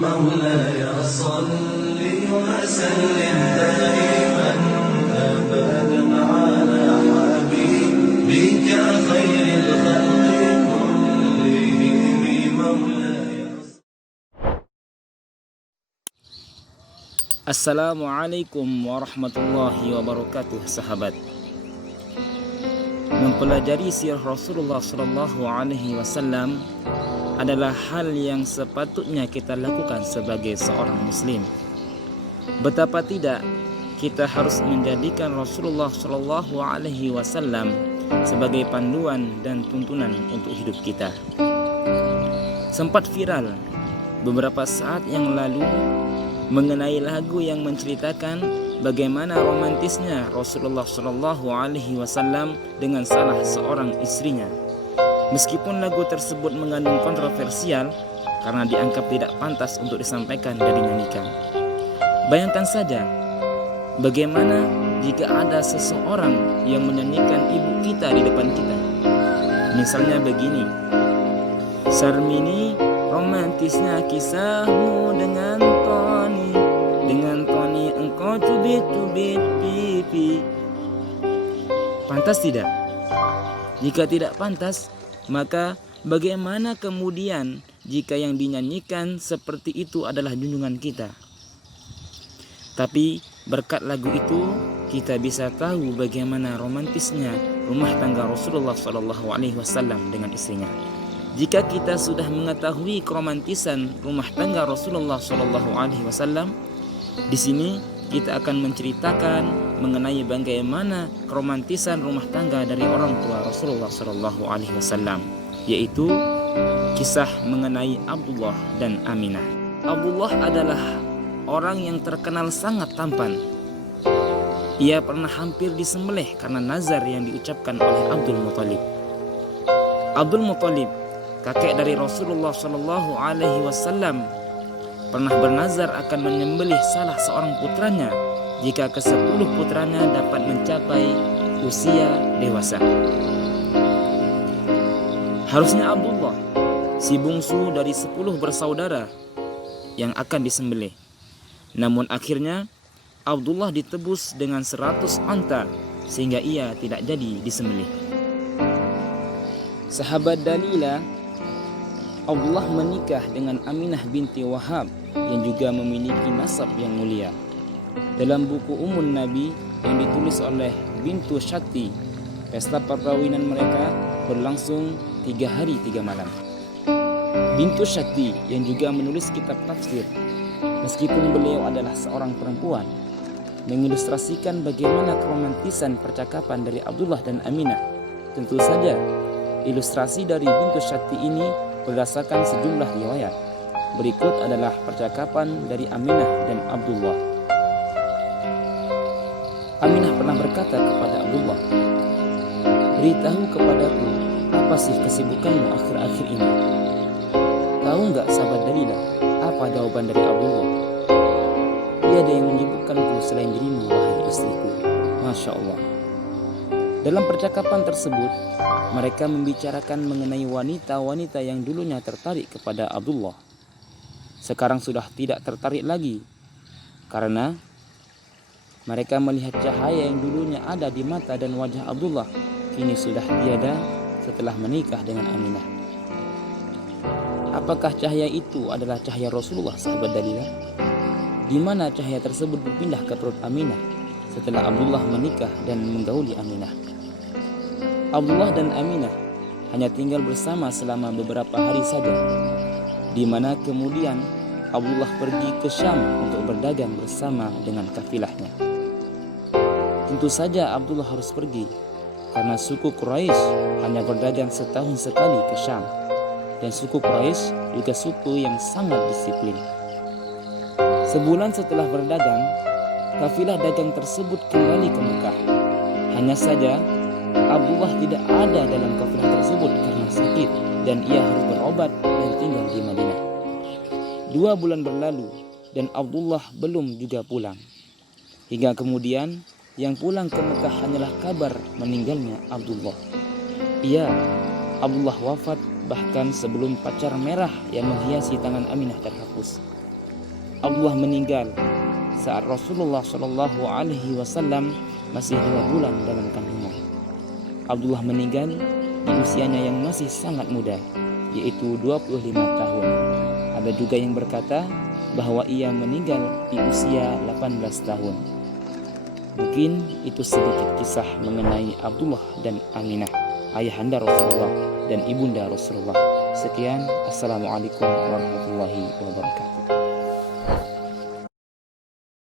مولاي صل وسلم دائما أبدا على حبيبك خير الخلق كلهم مولاي. Assalamualaikum warahmatullahi wabarakatuh, sahabat. Mempelajari sirah Rasulullah Sallallahu Alaihi Wasallam adalah hal yang sepatutnya kita lakukan sebagai seorang muslim. Betapa tidak, kita harus menjadikan Rasulullah Sallallahu Alaihi Wasallam sebagai panduan dan tuntunan untuk hidup kita. Sempat viral beberapa saat yang lalu mengenai lagu yang menceritakan bagaimana romantisnya Rasulullah Shallallahu Alaihi Wasallam dengan salah seorang istrinya. Meskipun lagu tersebut mengandung kontroversial karena dianggap tidak pantas untuk disampaikan dan dinyanyikan. Bayangkan saja bagaimana jika ada seseorang yang menyanyikan ibu kita di depan kita. Misalnya begini: Sarmini, romantisnya kisahmu dengan Tony. Dengan Tony engkau cubit-cubit pipi. Pantas tidak? Jika tidak pantas, maka bagaimana kemudian jika yang dinyanyikan seperti itu adalah junjungan kita? Tapi berkat lagu itu kita bisa tahu bagaimana romantisnya rumah tangga Rasulullah SAW dengan istrinya. Jika kita sudah mengetahui keromantisan rumah tangga Rasulullah SAW, di sini kita akan menceritakan mengenai bagaimana keromantisan rumah tangga dari orang tua Rasulullah SAW, yaitu kisah mengenai Abdullah dan Aminah. Abdullah adalah orang yang terkenal sangat tampan. Ia pernah hampir disembelih karena nazar yang diucapkan oleh Abdul Muthalib. Abdul Muthalib, kakek dari Rasulullah SAW, pernah bernazar akan menyembelih salah seorang putranya jika ke-10 putranya dapat mencapai usia dewasa. Harusnya Abdullah, si bungsu dari 10 bersaudara, yang akan disembelih. Namun akhirnya Abdullah ditebus dengan 100 unta sehingga ia tidak jadi disembelih. Sahabat Dalilah, Abdullah menikah dengan Aminah binti Wahab yang juga memiliki nasab yang mulia. Dalam buku Ummun Nabi yang ditulis oleh Bintu Syati, pesta perkawinan mereka berlangsung 3 hari 3 malam. Bintu Syati yang juga menulis kitab tafsir, meskipun beliau adalah seorang perempuan, mengilustrasikan bagaimana keromantisan percakapan dari Abdullah dan Aminah. Tentu saja ilustrasi dari Bintu Syati ini berdasarkan sejumlah riwayat. Berikut adalah percakapan dari Aminah dan Abdullah. Aminah pernah berkata kepada Abdullah, "Beritahu kepadaku, apa sih kesibukanmu akhir-akhir ini?" Tahu nggak sahabat Dalilah, apa jawaban dari Abdullah? "Tiada yang menyibukkanku selain dirimu, wahai istriku." Masya Allah. Dalam percakapan tersebut, mereka membicarakan mengenai wanita-wanita yang dulunya tertarik kepada Abdullah. Sekarang sudah tidak tertarik lagi, karena mereka melihat cahaya yang dulunya ada di mata dan wajah Abdullah kini sudah tiada setelah menikah dengan Aminah. Apakah cahaya itu adalah cahaya Rasulullah, sahabat Dalilah? Di mana cahaya tersebut berpindah ke perut Aminah setelah Abdullah menikah dan menggauli Aminah? Abdullah dan Aminah hanya tinggal bersama selama beberapa hari saja, di mana kemudian Abdullah pergi ke Syam untuk berdagang bersama dengan kafilahnya. Tentu saja Abdullah harus pergi karena suku Quraisy hanya berdagang setahun sekali ke Syam, dan suku Quraisy juga suku yang sangat disiplin. Sebulan setelah berdagang, kafilah dagang tersebut kembali ke Mekah. Hanya saja Abdullah tidak ada dalam kafilah tersebut karena sakit, dan ia harus berobat dan tinggal di Madinah. 2 bulan berlalu dan Abdullah belum juga pulang. Hingga kemudian yang pulang ke Mekah hanyalah kabar meninggalnya Abdullah. Iya, Abdullah wafat bahkan sebelum pacar merah yang menghiasi tangan Aminah terhapus. Abdullah meninggal saat Rasulullah Shallallahu Alaihi Wasallam masih 2 bulan dalam kandungan. Abdullah meninggal di usianya yang masih sangat muda, yaitu 25 tahun. Ada juga yang berkata bahwa ia meninggal di usia 18 tahun. Mungkin itu sedikit kisah mengenai Abdullah dan Aminah, ayahanda Rasulullah dan ibunda Rasulullah. Sekian, Assalamualaikum warahmatullahi wabarakatuh.